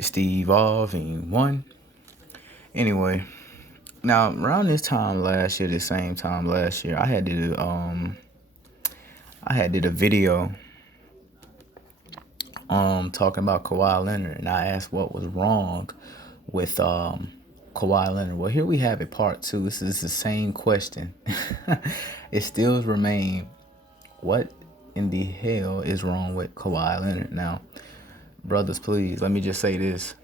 It's the evolving one. Anyway, now around this time last year, the same time last year, I had did a video talking about Kawhi Leonard, and I asked what was wrong with Kawhi Leonard. Well, here we have it, part two. This is the same question. It still remains, what in the hell is wrong with Kawhi Leonard? Now, brothers, please let me just say this.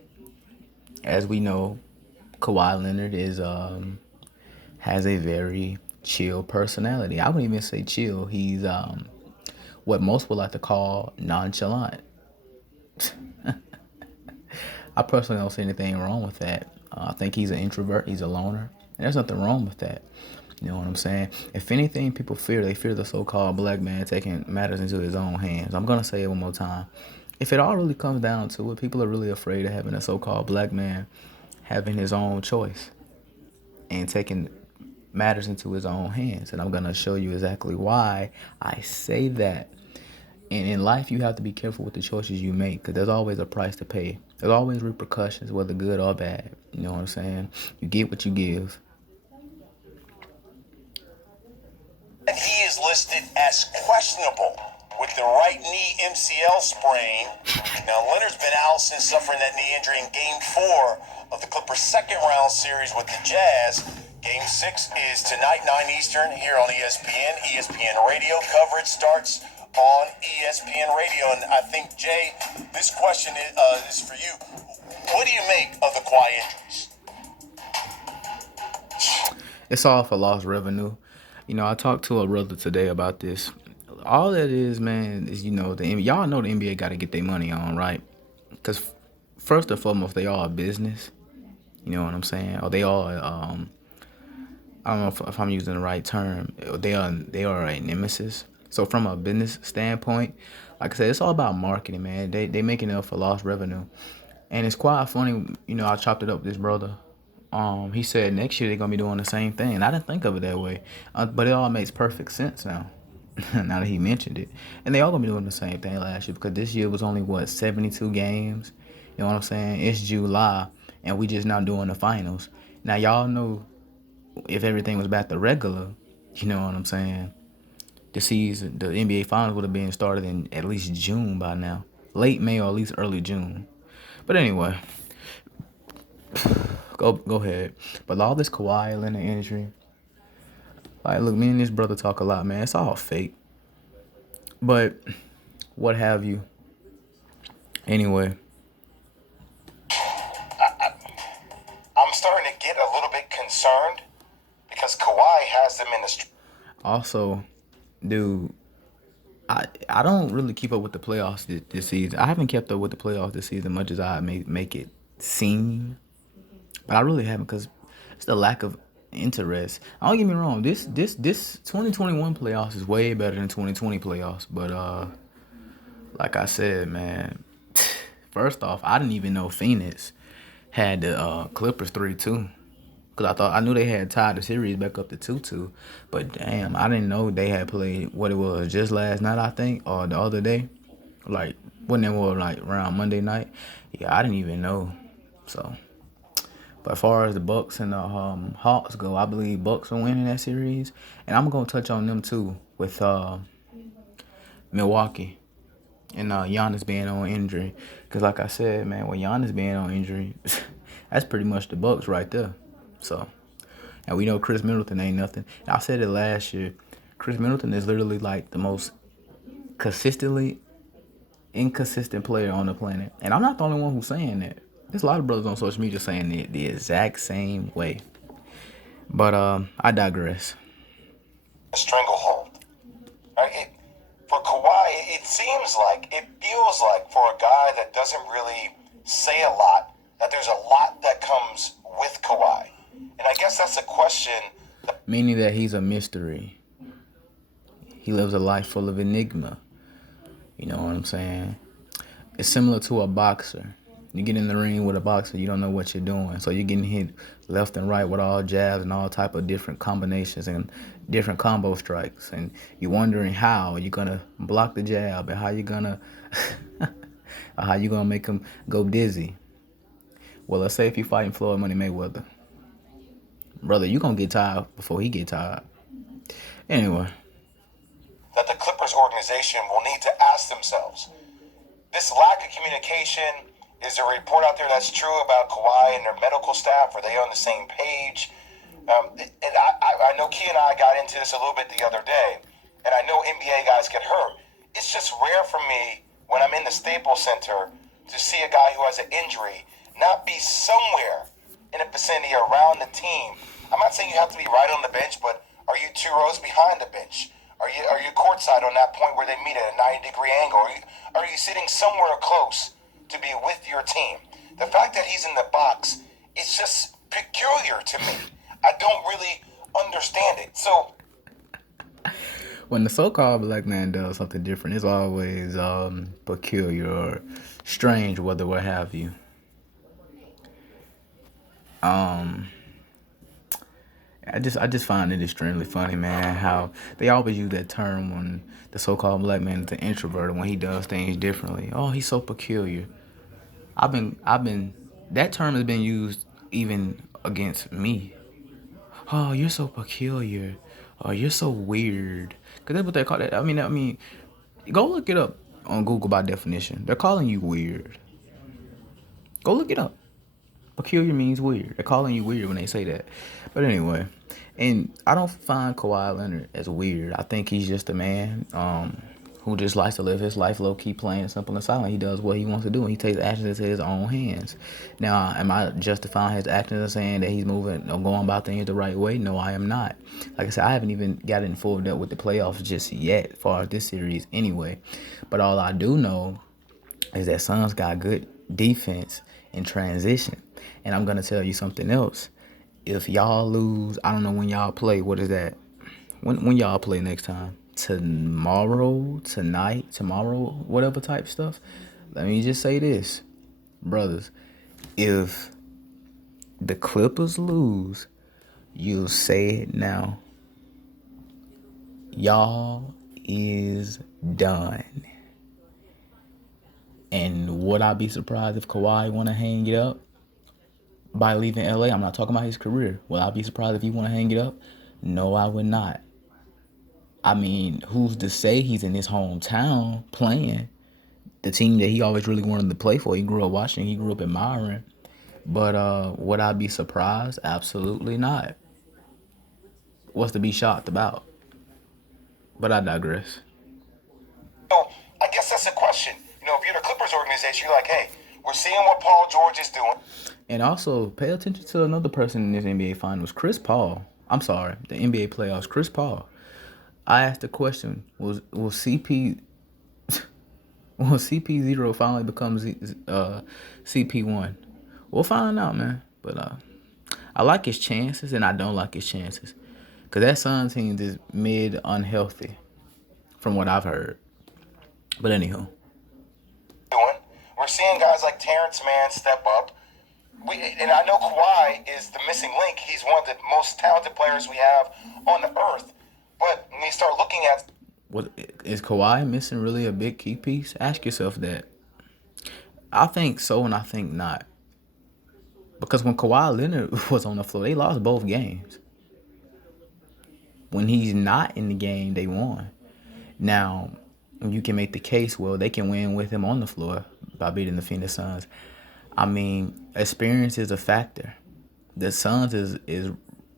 As we know, Kawhi Leonard is has a very chill personality. I wouldn't even say chill. He's what most would like to call nonchalant. I personally don't see anything wrong with that. I think he's an introvert. He's a loner. And there's nothing wrong with that. You know what I'm saying? If anything, people they fear the so-called black man taking matters into his own hands. I'm going to say it one more time. If it all really comes down to it, people are really afraid of having a so-called black man having his own choice and taking matters into his own hands. And I'm going to show you exactly why I say that. And in life, you have to be careful with the choices you make because there's always a price to pay. There's always repercussions, whether good or bad. You know what I'm saying? You get what you give. He is listed as questionable with the right knee MCL sprain. Now, Leonard's been out since suffering that knee injury in Game 4 of the Clippers' second-round series with the Jazz. Game 6 is tonight, 9 Eastern, here on ESPN. ESPN radio coverage starts on ESPN Radio. And I think, Jay, this question is for you. What do you make of the Kawhi injuries? It's all for lost revenue. You know, I talked to a brother today about this. All that is, man, is, y'all know the NBA got to get their money on, right? Because first and foremost, they all a business. You know what I'm saying? Or they all, I don't know if I'm using the right term. They are a nemesis. So from a business standpoint, like I said, it's all about marketing, man. They making it up for lost revenue. And it's quite funny, I chopped it up with this brother. He said next year they're going to be doing the same thing. And I didn't think of it that way. But it all makes perfect sense now. Now that he mentioned it. And they all going to be doing the same thing last year. Because this year was only, 72 games? You know what I'm saying? It's July. And we just now doing the finals. Now, y'all know if everything was back to regular, you know what I'm saying? The season, the NBA Finals would have been started in at least June by now. Late May or at least early June. But anyway, go ahead. But all this Kawhi Leonard injury, like, look, me and this brother talk a lot, man. It's all fake. But what have you. Anyway. I'm starting to get a little bit concerned because Kawhi has them in the Also, dude, I don't really keep up with the playoffs this season. I haven't kept up with the playoffs this season much as I may make it seem. But I really haven't because it's the lack of interest. Don't get me wrong. This 2021 playoffs is way better than 2020 playoffs. But like I said, man, first off, I didn't even know Phoenix had the Clippers 3-2. Because I knew they had tied the series back up to 2-2. But damn, I didn't know they had played what it was just last night, I think, or the other day. Like, when they were, like, around Monday night. Yeah, I didn't even know. So, but as far as the Bucks and the Hawks go, I believe Bucks are winning that series. And I'm going to touch on them, too, with Milwaukee and Giannis being on injury. Because like I said, man, with Giannis being on injury, that's pretty much the Bucks right there. So, and we know Chris Middleton ain't nothing. I said it last year. Chris Middleton is literally like the most consistently inconsistent player on the planet. And I'm not the only one who's saying that. There's a lot of brothers on social media saying it the exact same way. But I digress. Stranglehold. Right? For Kawhi, it feels like for a guy that doesn't really say a lot, that there's a lot that comes with Kawhi. And I guess that's a question. Meaning that he's a mystery. He lives a life full of enigma. You know what I'm saying? It's similar to a boxer. You get in the ring with a boxer, you don't know what you're doing. So you're getting hit left and right with all jabs and all type of different combinations and different combo strikes. And you're wondering how you're going to block the jab and how you're going to make him go dizzy. Well, let's say if you fighting Floyd Money Mayweather, brother, you gonna get tired before he get tired. Anyway, that the Clippers organization will need to ask themselves. This lack of communication, is there a report out there that's true about Kawhi and their medical staff? Are they on the same page? And I know Key and I got into this a little bit the other day, and I know NBA guys get hurt. It's just rare for me when I'm in the Staples Center to see a guy who has an injury not be somewhere in the vicinity around the team. I'm not saying you have to be right on the bench, but are you 2 rows behind the bench? Are you courtside on that point where they meet at a 90-degree angle? Are you sitting somewhere close to be with your team? The fact that he's in the box is just peculiar to me. I don't really understand it. So when the so-called black man does something different, it's always peculiar or strange, whether what have you. I just find it extremely funny, man, how they always use that term when the so-called black man is an introvert when he does things differently. Oh, he's so peculiar. I've been that term has been used even against me. Oh, you're so peculiar. Oh, you're so weird. Cause that's what they call it. I mean, go look it up on Google by definition. They're calling you weird. Go look it up. Peculiar means weird. They're calling you weird when they say that. But anyway, and I don't find Kawhi Leonard as weird. I think he's just a man who just likes to live his life low key, plain, simple, and silent. He does what he wants to do, and he takes actions into his own hands. Now, am I justifying his actions and saying that he's moving or going about things the right way? No, I am not. Like I said, I haven't even gotten full depth with the playoffs just yet, as far as this series anyway. But all I do know is that Suns got good defense in transition. And I'm going to tell you something else. If y'all lose, I don't know when y'all play. What is that? When y'all play next time? Tomorrow, tonight, tomorrow, whatever type stuff. Let me just say this, brothers. If the Clippers lose, you'll say it now. Y'all is done. And would I be surprised if Kawhi want to hang it up by leaving LA? I'm not talking about his career. Will I be surprised if he want to hang it up? No, I would not. I mean, who's to say he's in his hometown playing the team that he always really wanted to play for? He grew up watching, he grew up admiring. But would I be surprised? Absolutely not. What's to be shocked about? But I digress. I guess that's a question. If you're the Clippers organization, you're like, hey, we're seeing what Paul George is doing. And also, pay attention to another person in this NBA Finals, Chris Paul. I'm sorry, the NBA playoffs, Chris Paul. I asked the question: will CP will CP0 finally become CP1? We'll find out, man. But I like his chances, and I don't like his chances, cause that Suns team is mid unhealthy, from what I've heard. But anywho, we're seeing guys like Terrence Mann step up. And I know Kawhi is the missing link. He's one of the most talented players we have on the earth. But when you start looking at... Is Kawhi missing really a big key piece? Ask yourself that. I think so, and I think not. Because when Kawhi Leonard was on the floor, they lost both games. When he's not in the game, they won. Now, you can make the case, well, they can win with him on the floor by beating the Phoenix Suns. I mean, experience is a factor. The Suns is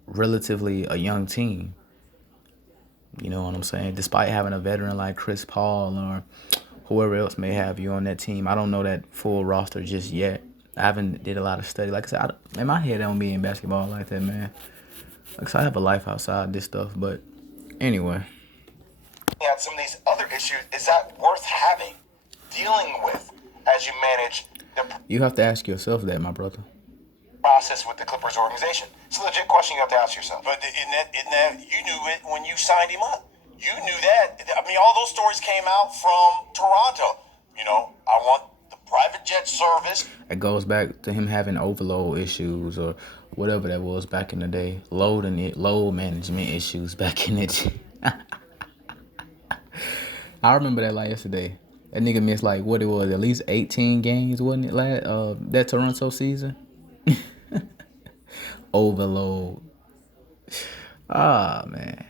relatively a young team. You know what I'm saying? Despite having a veteran like Chris Paul or whoever else may have you on that team, I don't know that full roster just yet. I haven't did a lot of study. Like I said, in my head, I don't be in basketball like that, man. Like I said, I have a life outside this stuff. But anyway. At some of these other issues, is that worth having, dealing with as you manage the... You have to ask yourself that, my brother. Process with the Clippers organization. It's a legit question you have to ask yourself. But in that you knew it when you signed him up. You knew that. I mean, all those stories came out from Toronto. I want the private jet service. It goes back to him having overload issues or whatever that was back in the day. Load management issues back in the day. I remember that like yesterday. That nigga missed at least 18 games, wasn't it, that Toronto season? Overload. Ah, man.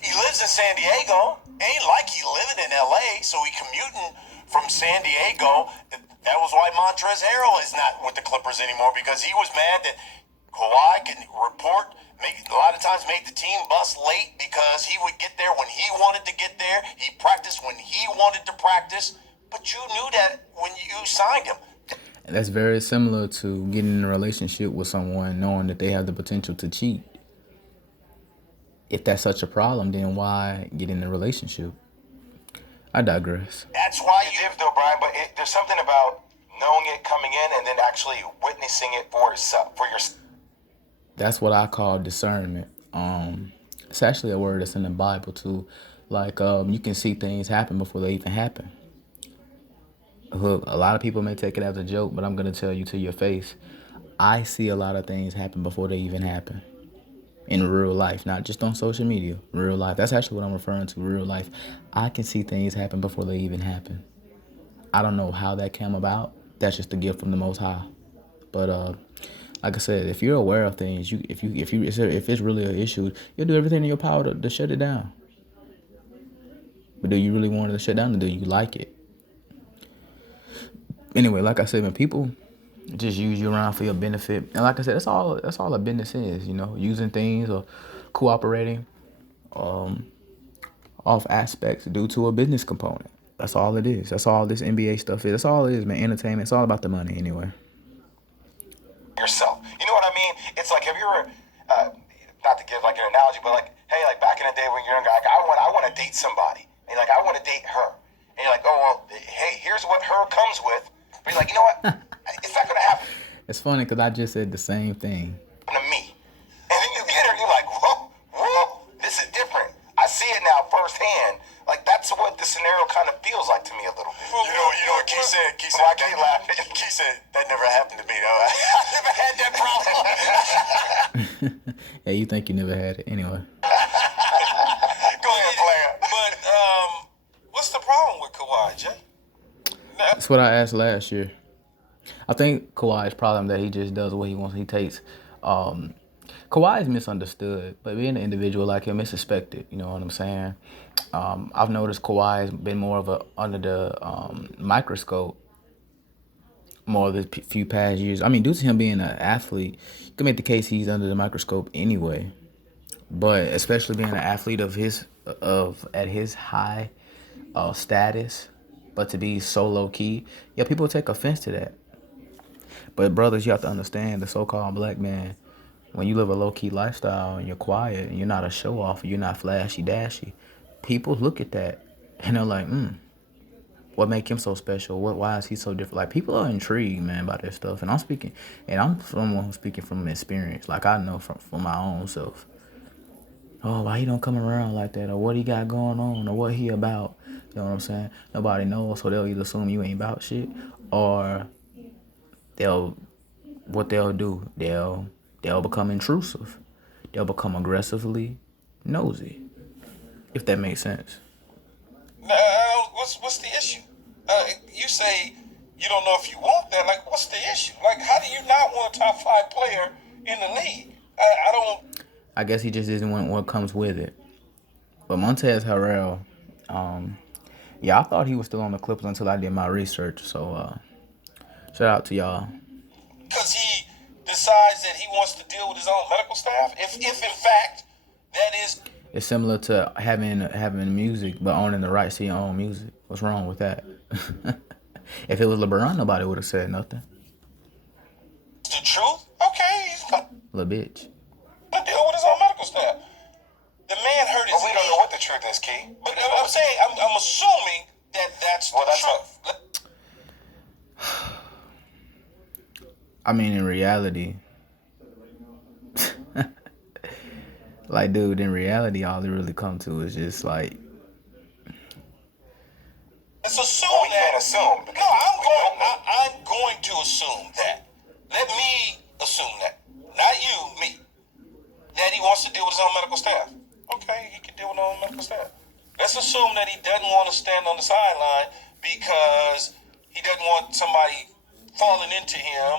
He lives in San Diego. Ain't like he living in LA, so he commuting from San Diego. That was why Montrezl Harrell is not with the Clippers anymore, because he was mad that Kawhi can report, a lot of times made the team bus late because he would get there when he wanted to get there. He practiced when he wanted to practice. But you knew that when you signed him. And that's very similar to getting in a relationship with someone knowing that they have the potential to cheat. If that's such a problem, then why get in a relationship? I digress. That's why you did, though, Brian. But there's something about knowing it coming in and then actually witnessing it for yourself. That's what I call discernment. It's actually a word that's in the Bible too. Like you can see things happen before they even happen. Look, a lot of people may take it as a joke, but I'm gonna tell you to your face, I see a lot of things happen before they even happen. In real life, not just on social media, real life. That's actually what I'm referring to, real life. I can see things happen before they even happen. I don't know how that came about. That's just a gift from the Most High. But like I said, if you're aware of things, if it's really an issue, you'll do everything in your power to shut it down. But do you really want it to shut down, or do you like it? Anyway, like I said, when people just use you around for your benefit, and like I said, that's all a business is, using things or cooperating off aspects due to a business component. That's all it is. That's all this NBA stuff is. That's all it is, man. Entertainment. It's all about the money anyway. Yourself. You know what I mean? It's like, have you ever, not to give like an analogy, but like, hey, like back in the day when you're younger, like I want to date somebody. And you're like, I want to date her. And you're like, oh, well, hey, here's what her comes with. But you're like, you know what? It's not going to happen It's funny because I just said the same thing. to me. And then you get her, and you're like, whoa, this is different. I see it now firsthand. Like, that's what the scenario kind of feels like to me a little bit. You know what Keith said? Keith said, I can't laugh. Keith said, that never happened to me, though. I never had that problem. Yeah, you think you never had it anyway. Go ahead, player. But what's the problem with Kawhi, Jay? That's what I asked last year. I think Kawhi's problem that he just does what he wants. He takes. Kawhi is misunderstood, but being an individual like him is suspected. You know what I'm saying? I've noticed Kawhi has been more of a under the microscope more of the few past years. I mean, due to him being an athlete, you can make the case he's under the microscope anyway. But especially being an athlete at his high status, but to be so low key, yeah, people take offense to that. But brothers, you have to understand the so-called black man. When you live a low-key lifestyle and you're quiet and you're not a show-off, you're not flashy-dashy, people look at that and they're like, what make him so special? Why is he so different? Like, people are intrigued, man, by this stuff. And I'm someone who's speaking from experience. Like, I know from my own self. Oh, why he don't come around like that? Or what he got going on? Or what he about? You know what I'm saying? Nobody knows, so they'll either assume you ain't about shit, or what they'll do, they'll become intrusive. They'll become aggressively nosy, if that makes sense. What's the issue? You say you don't know if you want that. Like, what's the issue? Like, how do you not want a top 5 player in the league? I don't. I guess he just doesn't want what comes with it. But Montrezl Harrell, I thought he was still on the Clippers until I did my research. So, shout out to y'all. Because he decides that he wants to deal with his own medical staff. If in fact that is. It's similar to having music, but owning the rights to your own music. What's wrong with that? If it was LeBron, nobody would have said nothing. The truth? Okay, he's gonna bitch. deal with his own medical staff. The man hurt his knee. We don't know what the truth is, Key. But I'm saying, I'm assuming that that's the truth. I mean, in reality, like, dude, in reality, all it really comes to is just like. Let's assume that. Assume. No, I'm going to assume that. Let me assume that. Not you, me. That he wants to deal with his own medical staff. Okay, he can deal with his own medical staff. Let's assume that he doesn't want to stand on the sideline because he doesn't want somebody falling into him